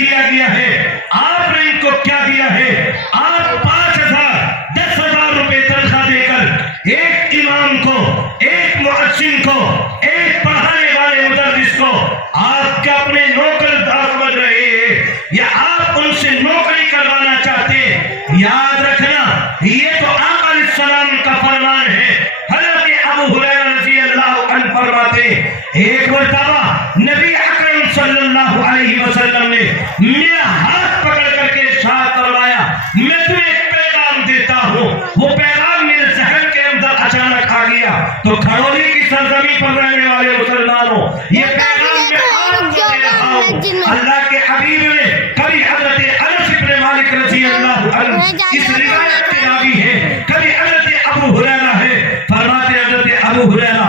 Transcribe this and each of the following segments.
دیا گیا ہے، آپ نے ان کو کیا دیا ہے؟ آپ 5,000 10,000 روپے تنخواہ دے کر ایک امام کو، ایک مؤذن کو، ایک پڑھانے والے مدرس کو آپ کیا اپنے نوکر دار سمجھ رہے ہیں یا آپ ان سے نوکری کروانا چاہتے ہیں؟ یاد رکھنا یہ تو آقا علیہ السلام کا فرمان ہے۔ حضرت ابو ہریرہ رضی اللہ عنہ فرماتے ایک مرتبہ نبی اکرم صلی اللہ علیہ وسلم نے میرا ہاتھ پکڑ کر کے ارشاد فرمایا میں تمہیں ایک پیغام دیتا ہوں، وہ پیغام میرے ذہن کے اندر اچانک آ گیا تو کھڑولی کی سرزمین پر رہنے والے مسلمانوں یہ پیغام میں آپ کو دے رہا ہوں۔ اللہ کے حبیب نے کبھی حضرت انس بن مالک رضی اللہ عنہ اس روایت کے راوی ہے، کبھی حضرت ابو ہریرہ ہے، فرماتے حضرت ابو ہریرہ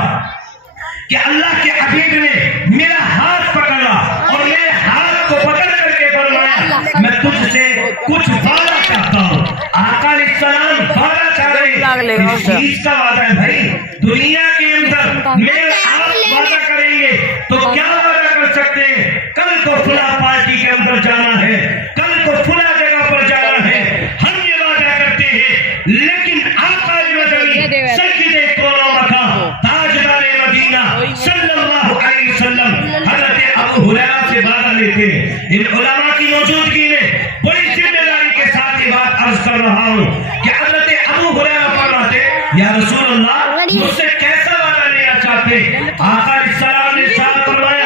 کہ اللہ کے حبیب نے میرا ہاتھ پکڑا اور میرے ہاتھ کو پکڑ کر کے فرمایا میں تجھ سے کچھ وعدہ چاہتا ہوں۔ آقا علیہ السلام وعدہ چاہ رہے ہیں، اس چیز کا وعدہ ہے بھائی دنیا کے اندر میرے آپ وعدہ کریں گے تو کیا وعدہ کر سکتے ہیں؟ کل کو فلاں پارٹی کے اندر جانا ہے، کل کو فلاں جگہ پر جانا ہے، ہم یہ وعدہ کرتے ہیں، لیکن آقا مدنی سید کون و مکان تاجدار مدینہ صلی اللہ علیہ وسلم حضرت ابو ہریرہ سے وعدہ لیتے ہیں۔ ان علماء کی موجودگی میں بڑی ذمہ داری کے ساتھ یہ بات عرض کر رہا ہوں کہ حضرت ابو ہریرہ فرماتے یا رسول اللہ مجھ سے کیسا وعدہ لینا چاہتے؟ آقا علیہ السلام نے ارشاد فرمایا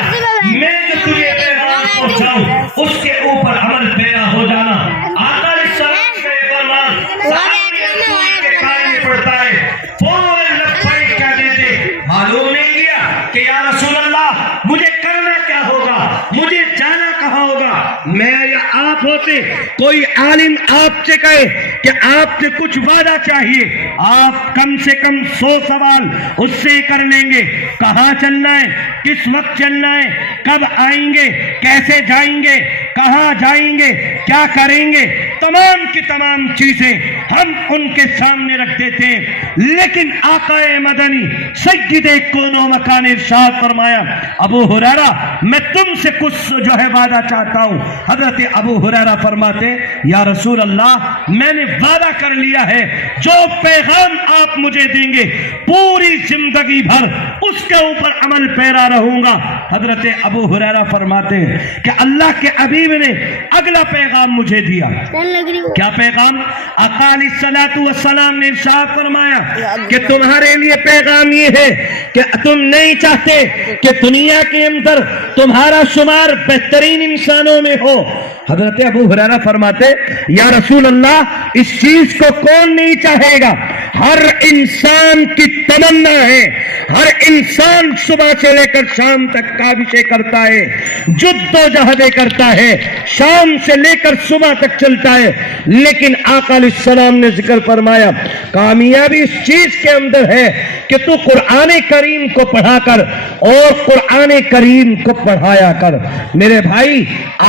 میں جو تجھے پیغام پہنچاؤں اس کے اوپر عمل پیرا ہو جانا۔ آقا علیہ السلام کا یہ فرمان صحابہ رسول کے کان میں پڑتا ہے، فوراً لبیک کہہ دیتے، معلوم نہیں کیا کہ یا رسول اللہ مجھے کرنا کیا ہوگا، مجھے جانا کہاں ہوگا؟ میں یا آپ ہوتے کوئی عالم آپ سے کہے کہ آپ سے کچھ وعدہ چاہیے، آپ کم سے کم 100 سوال اس سے کر لیں گے، کہاں چلنا ہے، کس وقت چلنا ہے، کب آئیں گے، کیسے جائیں گے، کہاں جائیں گے، کیا کریں گے، تمام کی تمام چیزیں ہم ان کے سامنے رکھ دیتے ہیں۔ لیکن آقا مدنی سید کون و مکان ارشاد فرمایا ابو ہریرہ میں تم سے کچھ جو ہے وعدہ چاہتا ہوں۔ حضرت ابو ہریرہ فرماتے یا رسول اللہ میں نے وعدہ کر لیا ہے جو پیغام آپ مجھے دیں گے پوری زندگی بھر اس کے اوپر عمل پیرا رہوں گا۔ حضرت ابو ہریرہ فرماتے ہیں کہ اللہ کے حبیب نے اگلا پیغام مجھے دیا۔ کیا پیغام؟ آقا علیہ الصلوۃ والسلام نے ارشاد فرمایا کہ تمہارے لیے پیغام یہ ہے کہ تم نہیں چاہتے کہ دنیا کے اندر تمہارا شمار بہترین انسانوں میں ہو۔ حضرت ابو ہریرہ فرماتے یا رسول اللہ اس چیز کو کون نہیں چاہے گا، ہر انسان کی تمنا ہے، ہر انسان صبح سے لے کر شام تک کاوشیں کرتا ہے، جد و جہدیں کرتا ہے، شام سے لے کر صبح تک چلتا ہے، لیکن آقا علیہ السلام نے ذکر فرمایا کامیابی اس چیز کے اندر ہے کہ تو قرآن کریم کو پڑھا کر اور قرآن کریم کو پڑھایا کر۔ میرے بھائی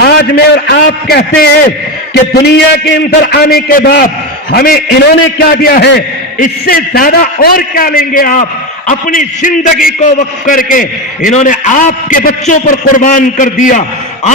آج میں اور آپ کہتے ہیں کہ دنیا کے اندر آنے کے بعد ہمیں انہوں نے کیا دیا ہے، اس سے زیادہ اور کیا لیں گے آپ؟ اپنی زندگی کو وقف کر کے انہوں نے آپ کے بچوں پر قربان کر دیا،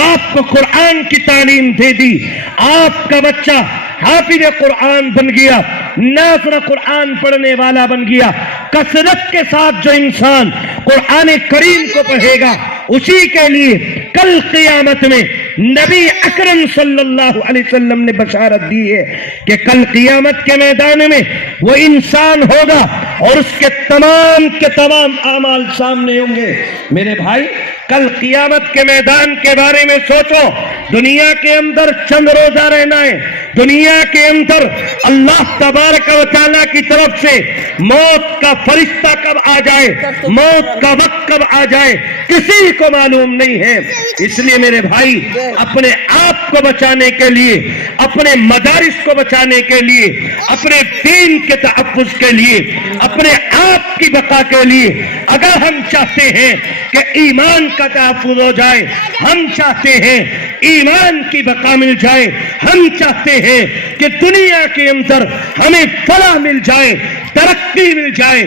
آپ کو قرآن کی تعلیم دے دی، آپ کا بچہ حافظ قرآن بن گیا، ناظر قرآن پڑھنے والا بن گیا۔ کثرت کے ساتھ جو انسان قرآن کریم کو پڑھے گا اسی کے لیے کل قیامت میں نبی اکرم صلی اللہ علیہ وسلم نے بشارت دی ہے کہ کل قیامت کے میدان میں وہ انسان ہوگا اور اس کے تمام اعمال سامنے ہوں گے۔ میرے بھائی کل قیامت کے میدان کے بارے میں سوچو، دنیا کے اندر چند روزہ رہنا ہے، دنیا کے اندر اللہ تبارک و تعالیٰ کی طرف سے موت کا فرشتہ کب آ جائے، موت کا وقت کب آ جائے کسی کو معلوم نہیں ہے۔ اس لیے میرے بھائی اپنے آپ کو بچانے کے لیے، اپنے مدارس کو بچانے کے لیے، اپنے دین کے تحفظ کے لیے، اپنے آپ کی بقا کے لیے اگر ہم چاہتے ہیں کہ ایمان کا تحفظ ہو جائے، ہم چاہتے ہیں ایمان کی بقا مل جائے، ہم چاہتے ہیں کہ دنیا کے اندر ہمیں فلاح مل جائے، ترقی مل جائے،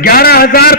11,000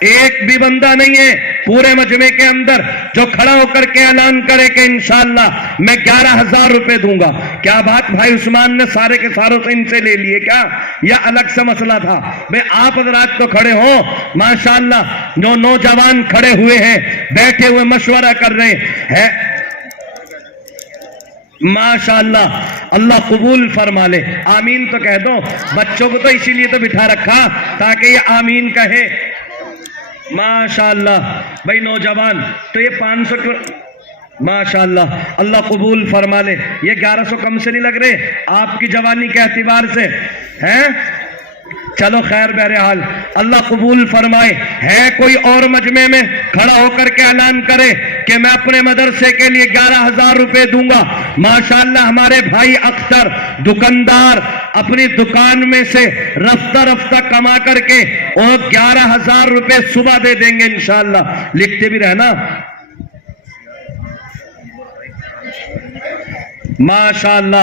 ایک بھی بندہ نہیں ہے پورے مجمع کے اندر جو کھڑا ہو کر کے اعلان کرے کہ انشاءاللہ میں 11,000 روپے دوں گا. کیا بات بھائی عثمان نے سارے کے ساروں سے ان سے لے لیے کیا یا الگ سے مسئلہ تھا؟ بھئی آپ حضرات تو کھڑے ہوں ماشاءاللہ، جو نوجوان کھڑے ہوئے ہیں بیٹھے ہوئے مشورہ کر رہے ہیں ماشاءاللہ، اللہ قبول فرما لے. آمین تو کہہ دو. بچوں کو تو اسی لیے تو بٹھا رکھا تاکہ یہ آمین کہے. ماشاءاللہ بھائی نوجوان تو یہ 500 ماشاءاللہ اللہ قبول فرما لے. یہ 1100 کم سے نہیں لگ رہے آپ کی جوانی کے اعتبار سے ہیں؟ چلو خیر، بہرحال اللہ قبول فرمائے. ہے کوئی اور مجمع میں کھڑا ہو کر کے اعلان کرے کہ میں اپنے مدرسے کے لیے 11,000 روپے دوں گا؟ ماشاءاللہ ہمارے بھائی اختر دکاندار اپنی دکان میں سے رفتہ رفتہ کما کر کے اور 11,000 روپے صبح دے دیں گے انشاءاللہ. لکھتے بھی رہنا. ماشاءاللہ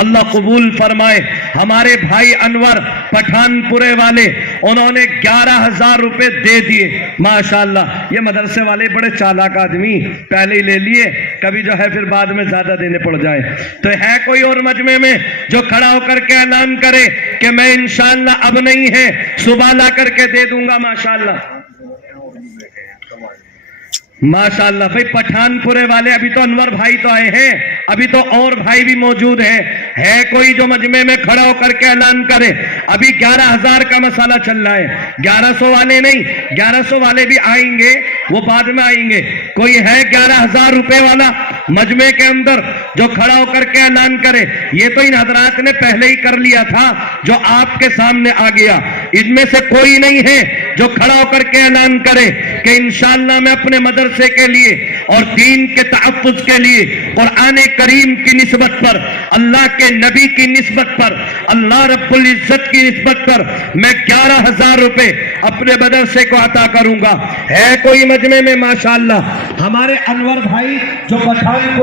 اللہ قبول فرمائے. ہمارے بھائی انور پٹھان پورے والے انہوں نے 11,000 روپے دے دیے ماشاءاللہ. یہ مدرسے والے بڑے چالاک آدمی پہلے ہی لے لیے، کبھی جو ہے پھر بعد میں زیادہ دینے پڑ جائے. تو ہے کوئی اور مجمع میں جو کھڑا ہو کر کے اعلان کرے کہ میں انشاءاللہ اب نہیں ہے صبح لا کر کے دے دوں گا؟ ماشاءاللہ ماشاءاللہ. بھائی پٹھان پورے والے ابھی تو انور بھائی تو آئے ہیں، ابھی تو اور بھائی بھی موجود ہیں. ہے کوئی جو مجمع میں کھڑا ہو کر کے اعلان کرے؟ ابھی 11,000 کا مسئلہ چل رہا ہے. 1100 والے نہیں، 1100 والے بھی آئیں گے، وہ بعد میں آئیں گے. کوئی ہے 11,000 روپے والا مجمع کے اندر جو کھڑا ہو کر کے اعلان کرے؟ یہ تو ان حضرات نے پہلے ہی کر لیا تھا جو آپ کے سامنے آ گیا. ان میں سے کوئی نہیں ہے جو کھڑا ہو کر کے اعلان کرے کہ انشاءاللہ میں اپنے مدرسے کے لیے اور دین کے تحفظ کے لیے قرآن کریم کی نسبت پر، اللہ کے نبی کی نسبت پر، اللہ رب العزت کی نسبت پر میں 11,000 روپے اپنے مدرسے کو عطا کروں گا؟ ہے کوئی مجمع میں؟ ماشاءاللہ ہمارے انور بھائی جو پٹھان